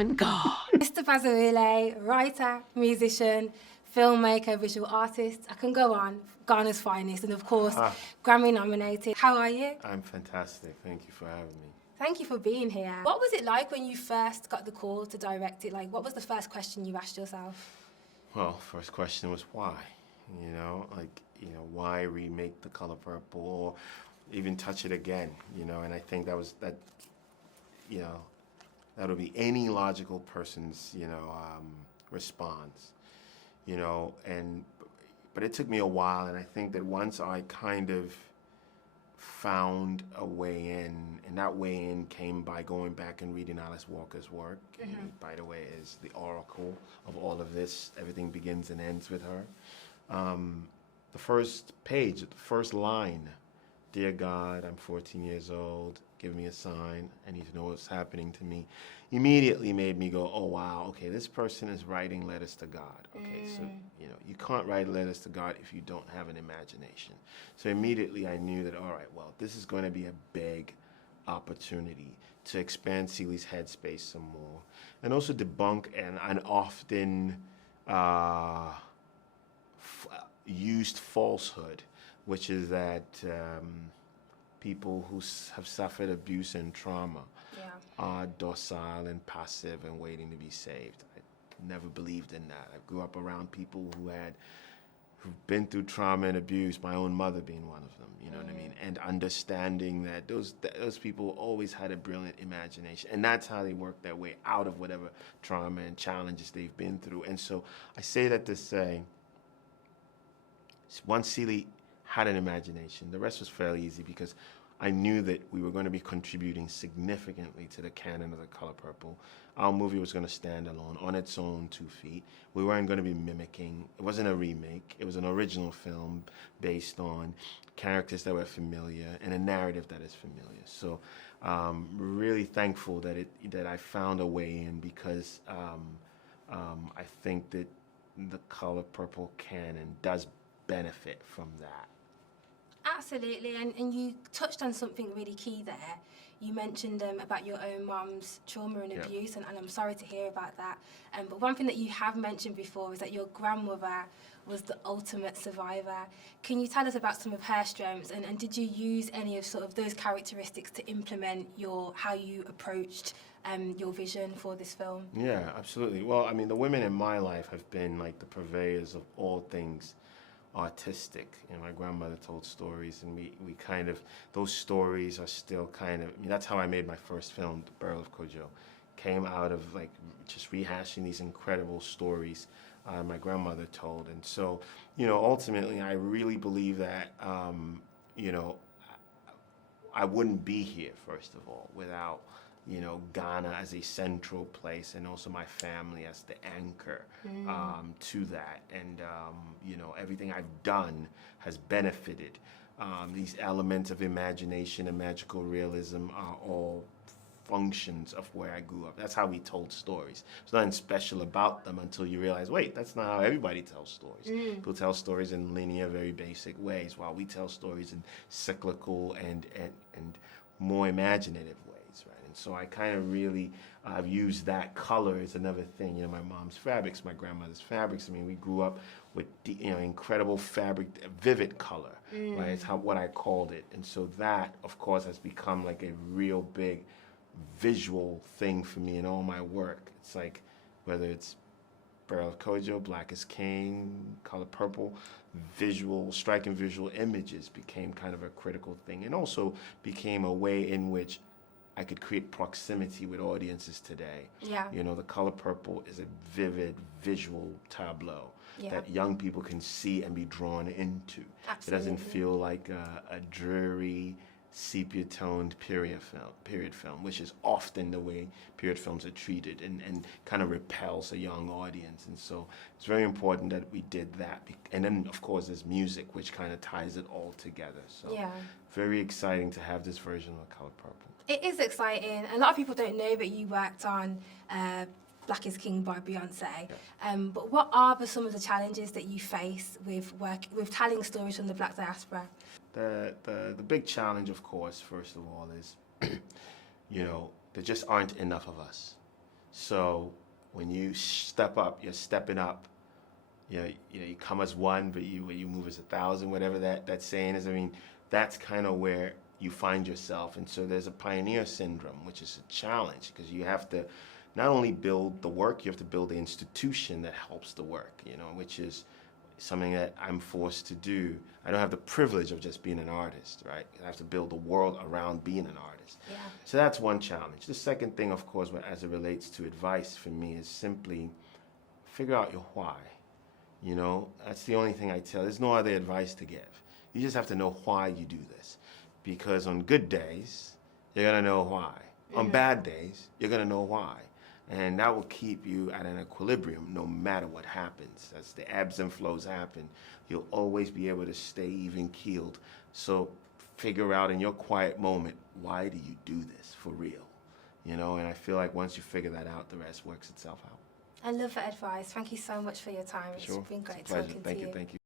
avant-garde. Mr. Bazawule, writer, musician, filmmaker, visual artist. I can go on. Ghana's finest, and of course, Grammy nominated. How are you? I'm fantastic. Thank you for having me. Thank you for being here. What was it like when you first got the call to direct it? Like, what was the first question you asked yourself? Well, first question was why? Why remake The Color Purple or even touch it again? And I think that would be any logical person's, response. But it took me a while, and I think that once I kind of found a way in, and that way in came by going back and reading Alice Walker's work. Mm-hmm. And by the way, is the oracle of all of this. Everything begins and ends with her. The first page, the first line, "Dear God, I'm 14 years old. Give me a sign. I need to know what's happening to me," immediately made me go, oh, wow, okay, this person is writing letters to God. Okay, so, you can't write letters to God if you don't have an imagination. So immediately I knew that, all right, well, this is going to be a big opportunity to expand Celie's headspace some more, and also debunk an often used falsehood, which is that people who have suffered abuse and trauma are docile and passive and waiting to be saved. I never believed in that. I grew up around people who've been through trauma and abuse, my own mother being one of them, you know what I mean? And understanding that those people always had a brilliant imagination, and that's how they work their way out of whatever trauma and challenges they've been through. And so I say that to say, once Celie had an imagination, the rest was fairly easy because I knew that we were going to be contributing significantly to the canon of The Color Purple. Our movie was going to stand alone on its own 2 feet. We weren't going to be mimicking. It wasn't a remake. It was an original film based on characters that were familiar and a narrative that is familiar. So really thankful that I found a way in, because I think that The Color Purple canon does benefit from that. Absolutely, and you touched on something really key there. You mentioned about your own mum's trauma and abuse, and I'm sorry to hear about that. But one thing that you have mentioned before is that your grandmother was the ultimate survivor. Can you tell us about some of her strengths, and did you use any of sort of those characteristics to implement how you approached your vision for this film? Yeah, absolutely. Well, I mean, the women in my life have been like the purveyors of all things artistic. My grandmother told stories, and we kind of, those stories are still kind of, that's how I made my first film, The Barrel of Kojo. Came out of like just rehashing these incredible stories my grandmother told. And so, ultimately I really believe that, I wouldn't be here, first of all, without Ghana as a central place, and also my family as the anchor to that. And, everything I've done has benefited. These elements of imagination and magical realism are all functions of where I grew up. That's how we told stories. There's nothing special about them until you realize, wait, that's not how everybody tells stories. People tell stories in linear, very basic ways, while we tell stories in cyclical and more imaginative ways, right? And so I kind of really, I've used that. Color is another thing. My mom's fabrics, my grandmother's fabrics. I mean, we grew up with incredible fabric, vivid color, right? It's what I called it. And so that, of course, has become like a real big visual thing for me in all my work. It's like, whether it's Barrel of Kojo, Black is King, Color Purple, striking visual images became kind of a critical thing, and also became a way in which I could create proximity with audiences today. Yeah. The Color Purple is a vivid visual tableau that young people can see and be drawn into. Absolutely. It doesn't feel like a dreary, sepia-toned period film, which is often the way period films are treated, and kind of repels a young audience. And so it's very important that we did that. And then, of course, there's music, which kind of ties it all together. So very exciting to have this version of Color Purple. It is exciting. A lot of people don't know, but you worked on Black is King by Beyonce. But what are some of the challenges that you face with telling stories from the Black diaspora? The big challenge, of course, first of all, is, there just aren't enough of us. So when you step up, you're stepping up. You come as one, but you move as 1,000, whatever that saying is. I mean, that's kind of where you find yourself. And so there's a pioneer syndrome, which is a challenge because you have to not only build the work, you have to build the institution that helps the work, which is something that I'm forced to do. I don't have the privilege of just being an artist, right? I have to build the world around being an artist. Yeah. So that's one challenge. The second thing, of course, as it relates to advice for me is simply figure out your why. That's the only thing I tell. There's no other advice to give. You just have to know why you do this. Because on good days, you're going to know why. On bad days, you're going to know why. And that will keep you at an equilibrium no matter what happens. As the ebbs and flows happen, you'll always be able to stay even-keeled. So figure out in your quiet moment, why do you do this for real? And I feel like once you figure that out, the rest works itself out. I love that advice. Thank you so much for your time. It's Sure. been great It's a pleasure. talking Thank to you. you. Thank you.